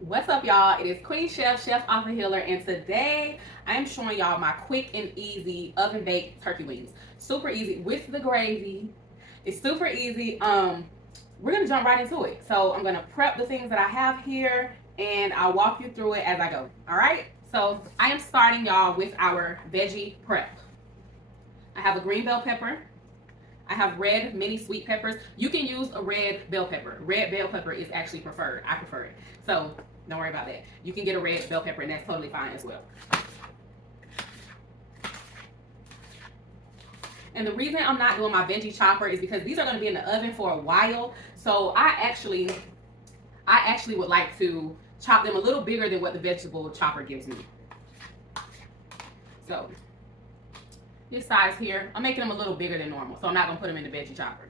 What's up, y'all? It is Queen Chef, Chef Author Healer, and today I am showing y'all my quick and easy oven baked turkey wings. Super easy with the gravy. It's super easy. We're gonna jump right into it. So I'm gonna prep the things that I have here, and I'll walk you through it as I go. All right. So I am starting y'all with our veggie prep. I have a green bell pepper. I have red mini sweet peppers. You can use a red bell pepper. Red bell pepper is actually preferred. I prefer it. So don't worry about that. You can get a red bell pepper and that's totally fine as well. And the reason I'm not doing my veggie chopper is because these are going to be in the oven for a while. So I actually would like to chop them a little bigger than what the vegetable chopper gives me. So this size here, I'm making them a little bigger than normal. So I'm not going to put them in the veggie chopper.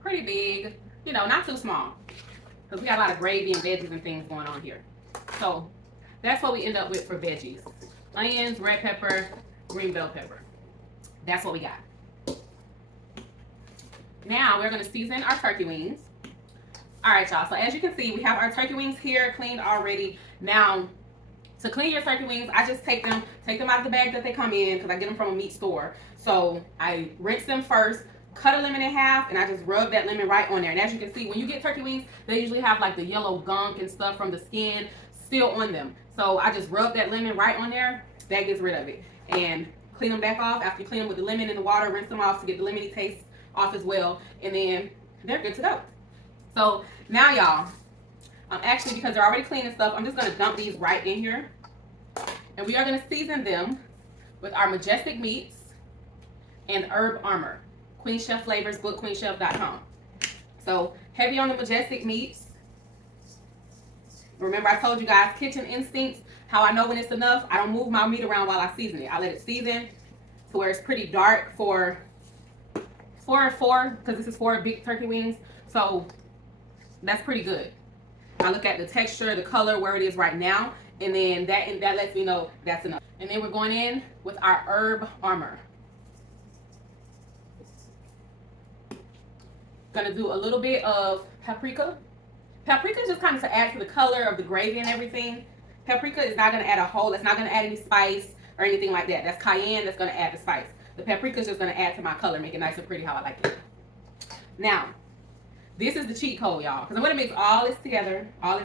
Pretty big, you know, not too small, because we got a lot of gravy and veggies and things going on here. So that's what we end up with for veggies: onions, red pepper, green bell pepper. That's what we got. Now we're going to season our turkey wings. All right, y'all. So as you can see, we have our turkey wings here cleaned already. Now, to clean your turkey wings, I just take them out of the bag that they come in, because I get them from a meat store. So I rinse them first, cut a lemon in half, and I just rub that lemon right on there. And as you can see, when you get turkey wings, they usually have like the yellow gunk and stuff from the skin still on them. So I just rub that lemon right on there. That gets rid of it. And clean them back off. After you clean them with the lemon in the water, rinse them off to get the lemony taste off as well. And then they're good to go. So now, y'all, actually, because they're already clean and stuff, I'm just going to dump these right in here. And we are going to season them with our Majestic Meats and Herb Armor. Queen Chef Flavors, bookqueenchef.com. So heavy on the Majestic Meats. Remember, I told you guys, kitchen instincts, how I know when it's enough. I don't move my meat around while I season it. I let it season to where it's pretty dark for 4 and 4, because this is 4 big turkey wings. So that's pretty good. I look at the texture, the color, where it is right now, and then that lets me know that's enough. And then we're going in with our Herb Armor. Gonna do a little bit of paprika. Paprika is just kind of to add to the color of the gravy and everything. Paprika is not gonna add a whole, it's not gonna add any spice or anything like that. That's cayenne, that's gonna add the spice. The paprika is just gonna add to my color, make it nice and pretty how I like it. Now, this is the cheat code, y'all, because I'm gonna mix all this together, All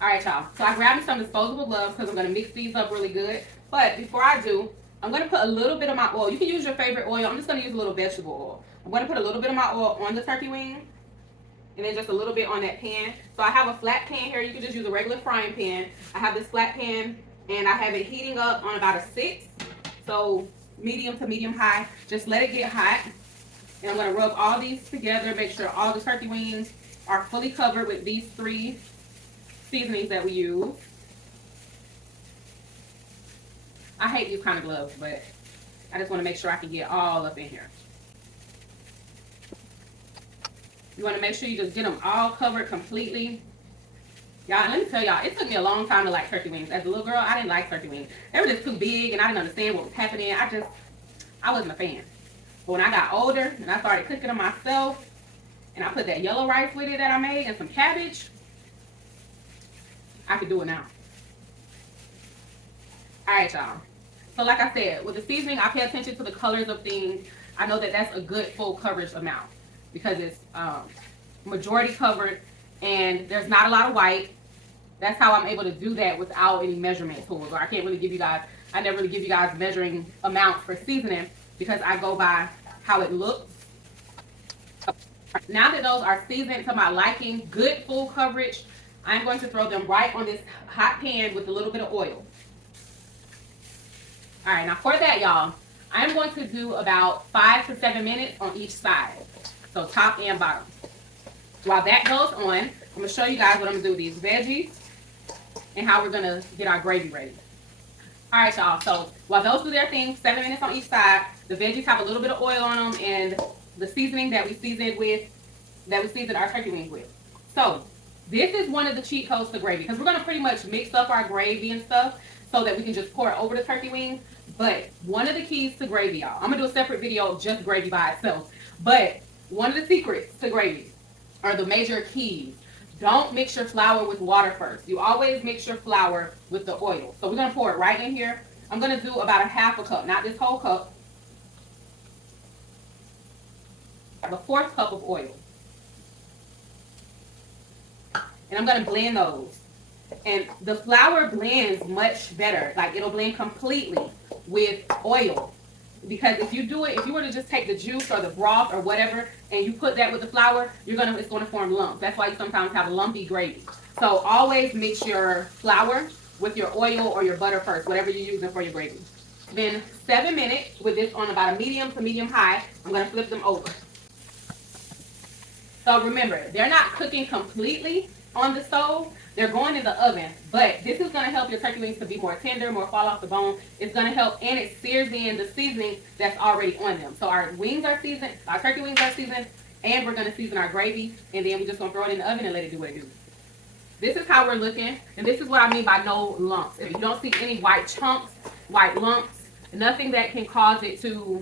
right, y'all. So I grabbed me some disposable gloves because I'm gonna mix these up really good. But before I do, I'm gonna put a little bit of my oil. You can use your favorite oil. I'm just gonna use a little vegetable oil. I'm gonna put a little bit of my oil on the turkey wing, and then just a little bit on that pan. So I have a flat pan here. You can just use a regular frying pan. I have this flat pan, and I have it heating up on about a 6. So medium to medium high. Just let it get hot. And I'm going to rub all these together, make sure all the turkey wings are fully covered with these 3 seasonings that we use. I hate these kind of gloves, but I just want to make sure I can get all up in here. You want to make sure you just get them all covered completely. Y'all, let me tell y'all, it took me a long time to like turkey wings. As a little girl, I didn't like turkey wings. They were just too big, and I didn't understand what was happening. I wasn't a fan. But when I got older and I started cooking them myself, and I put that yellow rice with it that I made and some cabbage, I could do it now. All right, y'all. So like I said, with the seasoning, I pay attention to the colors of things. I know that that's a good full coverage amount because it's majority covered and there's not a lot of white. That's how I'm able to do that without any measurement tools. Or I can't really give you guys, I never really give you guys measuring amounts for seasoning because I go by how it looks. Now that those are seasoned to my liking, good full coverage, I'm going to throw them right on this hot pan with a little bit of oil. All right, now for that, y'all, I'm going to do about 5 to 7 minutes on each side. So top and bottom. While that goes on, I'm going to show you guys what I'm going to do with these veggies and how we're going to get our gravy ready. All right, y'all. So while those do their thing, 7 minutes on each side, the veggies have a little bit of oil on them and the seasoning that we seasoned our turkey wings with. So This is one of the cheat codes to gravy because we're going to pretty much mix up our gravy and stuff so that we can just pour it over the turkey wings. But one of the keys to gravy, y'all, I'm going to do a separate video just gravy by itself. But one of the secrets to gravy are the major keys. Don't mix your flour with water first. You always mix your flour with the oil. So we're going to pour it right in here. I'm going to do about a half a cup, not this whole cup. A fourth cup of oil. And I'm going to blend those. And the flour blends much better. Like it'll blend completely with oil. Because if you do it, if you were to just take the juice or the broth or whatever and you put that with the flour, it's going to form lumps. That's why you sometimes have a lumpy gravy. So always mix your flour with your oil or your butter first, whatever you're using for your gravy. Then 7 minutes with this on about a medium to medium high. I'm going to flip them over. So remember, they're not cooking completely on the stove. They're going in the oven, but this is going to help your turkey wings to be more tender, more fall off the bone. It's going to help, and it sears in the seasoning that's already on them. So our wings are seasoned, our turkey wings are seasoned, and we're going to season our gravy, and then we're just going to throw it in the oven and let it do what it do. This is how we're looking, and this is what I mean by no lumps. If you don't see any white chunks, white lumps, nothing that can cause it to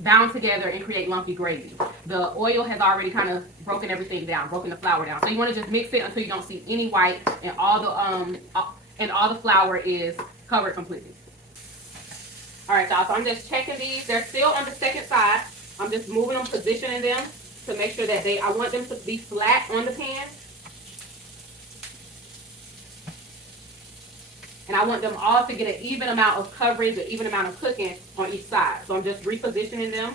bound together and create lumpy gravy. The oil has already kind of broken everything down, broken the flour down. So you want to just mix it until you don't see any white, and all the flour is covered completely. All right, y'all. So I'm just checking these. They're still on the second side. I'm just moving them, positioning them to make sure that I want them to be flat on the pan. And I want them all to get an even amount of coverage, an even amount of cooking on each side. So I'm just repositioning them.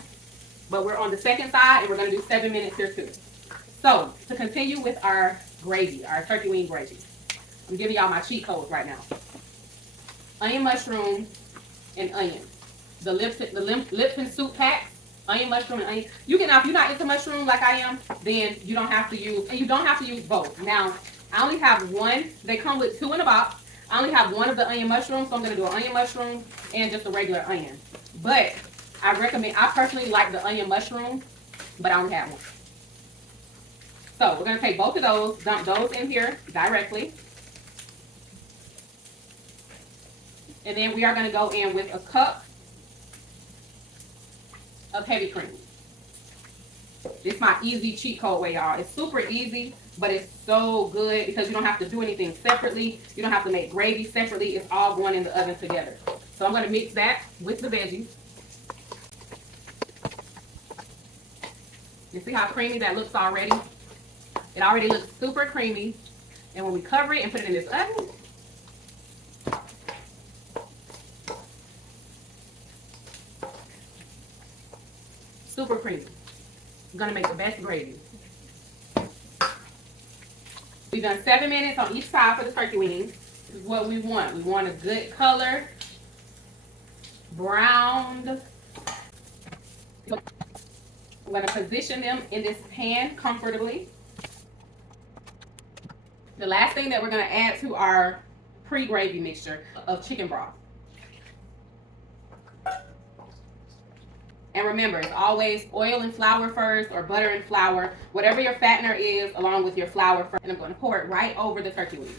But we're on the second side, and we're going to do 7 minutes here too. So to continue with our gravy, our turkey wing gravy, I'm giving y'all my cheat codes right now. Onion mushroom and onion. The Lipton soup packs, onion mushroom and onion. You can, if you're not into mushroom like I am, then you don't have to use, and you don't have to use both. Now, I only have one. They come with 2 in a box. I only have one of the onion mushrooms, so I'm going to do an onion mushroom and just a regular onion. But I personally like the onion mushroom, but I only have one. So we're going to take both of those, dump those in here directly. And then we are going to go in with a cup of heavy cream. This is my easy cheat code way, y'all. It's super easy, but it's so good because you don't have to do anything separately. You don't have to make gravy separately. It's all going in the oven together. So I'm going to mix that with the veggies. You see how creamy that looks already? It already looks super creamy. And when we cover it and put it in this oven, super creamy. I'm going to make the best gravy. We've done 7 minutes on each side for the turkey wings. This is what we want. We want a good color, browned. I'm going to position them in this pan comfortably. The last thing that we're going to add to our pre-gravy mixture of chicken broth. And remember, it's always oil and flour first, or butter and flour, whatever your fattener is, along with your flour first. And I'm going to pour it right over the turkey wings.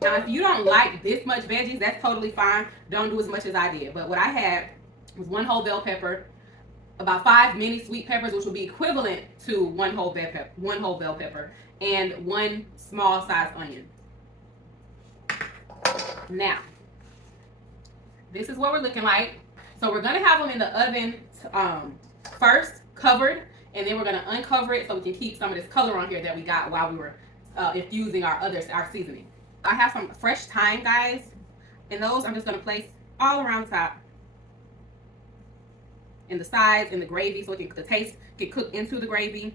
Now, if you don't like this much veggies, that's totally fine. Don't do as much as I did. But what I had was 1 whole bell pepper, about 5 mini sweet peppers, which will be equivalent to 1 whole bell pepper, and 1 small sized onion. Now, this is what we're looking like. So we're gonna have them in the oven first, covered, and then we're gonna uncover it so we can keep some of this color on here that we got while we were infusing our seasoning. I have some fresh thyme, guys, and those I'm just gonna place all around the top, in the sides, in the gravy, so the taste can cook into the gravy.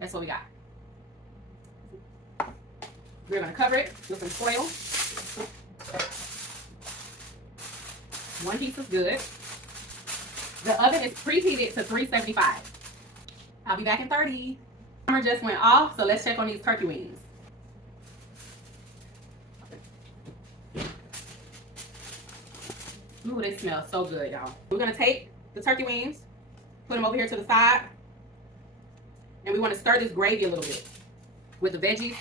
That's what we got. We're going to cover it with some foil. 1 piece is good. The oven is preheated to 375. I'll be back in 30. Timer just went off, so let's check on these turkey wings. Ooh, they smell so good, y'all. We're gonna take the turkey wings, put them over here to the side, and we want to stir this gravy a little bit with the veggies.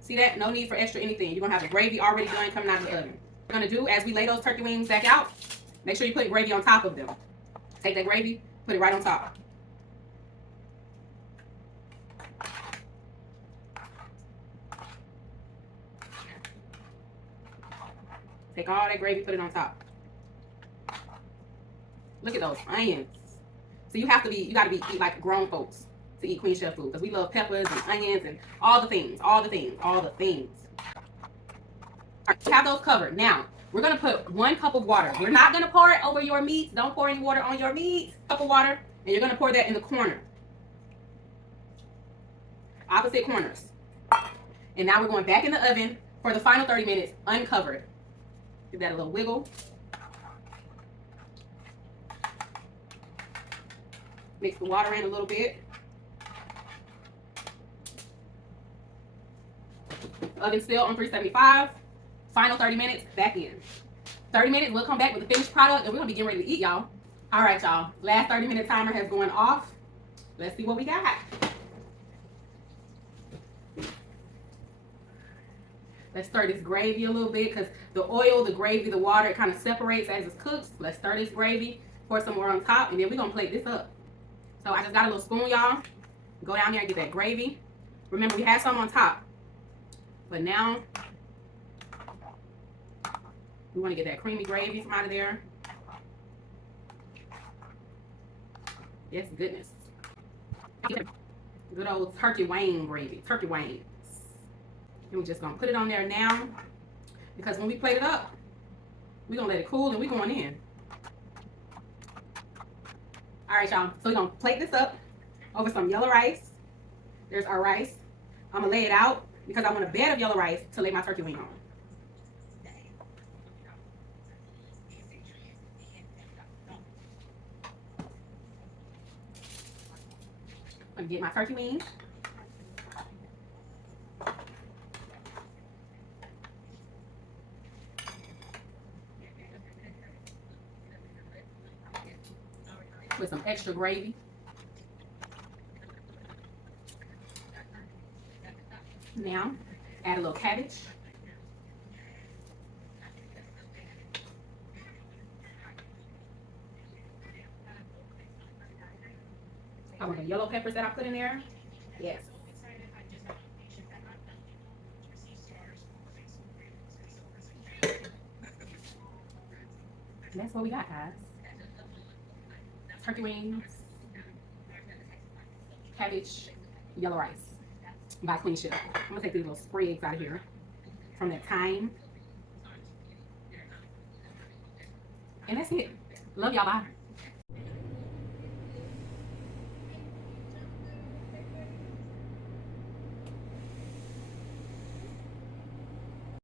See that? No need for extra anything. You're gonna have the gravy already done coming out of the oven. What we're gonna do as we lay those turkey wings back out, make sure you put gravy on top of them. Take that gravy, put it right on top. Take all that gravy, put it on top. Look at those onions. So you gotta eat like grown folks to eat Queen Chef food, because we love peppers and onions and all the things. All right, have those covered. Now, we're gonna put 1 cup of water. We're not gonna pour it over your meat. Don't pour any water on your meat. Cup of water, and you're gonna pour that in the corner. Opposite corners. And now we're going back in the oven for the final 30 minutes, uncovered. Give that a little wiggle. Mix the water in a little bit. Oven still on 375. Final 30 minutes, back in. 30 minutes, we'll come back with the finished product, and we're gonna be getting ready to eat, y'all. All right, y'all. Last 30-minute timer has gone off. Let's see what we got. Let's stir this gravy a little bit, because the oil, the gravy, the water, it kind of separates as it's cooked. Let's stir this gravy, pour some more on top, and then we're gonna plate this up. So I just got a little spoon, y'all. Go down there and get that gravy. Remember, we had some on top, but now we want to get that creamy gravy from out of there. Yes, goodness. Good old turkey wing gravy, turkey wings. And we're just gonna put it on there now, because when we plate it up, we're gonna let it cool and we're going in. All right, y'all. So we're gonna plate this up over some yellow rice. There's our rice. I'm gonna lay it out because I want a bed of yellow rice to lay my turkey wing on. I'm gonna get my turkey wing. With some extra gravy. Now, add a little cabbage. I want the yellow peppers that I put in there. Yes. And that's what we got, guys. Turkey wings, cabbage, yellow rice by Queen Chef. I'm gonna take these little sprigs out of here from that thyme. And that's it. Love y'all. Bye.